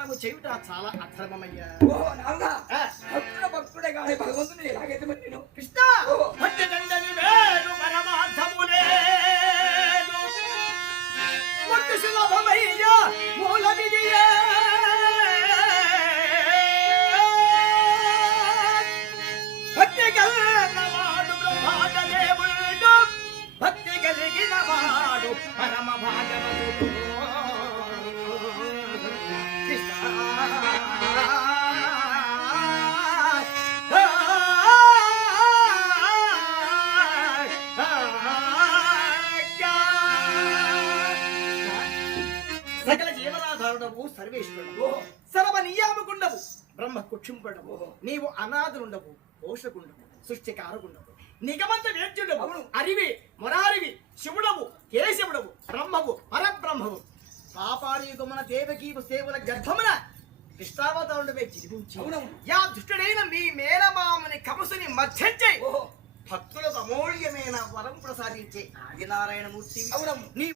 ప్రకారము చేయుట చాలా అధర్మమయ్యా. భక్తుడ భక్తుడే కానీ భగవంతుని ఎలాగైతే మరి నేను? కృష్ణ భక్తి దండని వేరు పరమార్థము లేదు భక్తి సులభమయ్య మూల విధియే భక్తి కలిగినవాడు బ్రహ్మాండ దేవుడు భక్తి కలిగిన వాడు పరమ భాగవతుడు సకల జీవనాధారుడవు సర్వేశ్వరుడు సర్వ నియామకుండవు బ్రహ్మ కుక్షింపడవు నీవు అనాథులుండవు పోషకుండవు సృష్టికారకుండవు నిగమంత వేద్యుడవు. అరివి మొరారివి శివుడవు కేశవుడవు బ్రహ్మవు పరబ్రహ్మవు. పాపాయుగమున దేవకీ సేవల గర్భమున కృష్ణావతారుడవే జీవించి అవునవును. యా దుష్టుడైన మీ మేనమామని కమసుని మధ్యంచే భక్తులకు అమూల్యమైన వరం ప్రసాదించే ఆదినారాయణమూర్తి. అవునవును. నీ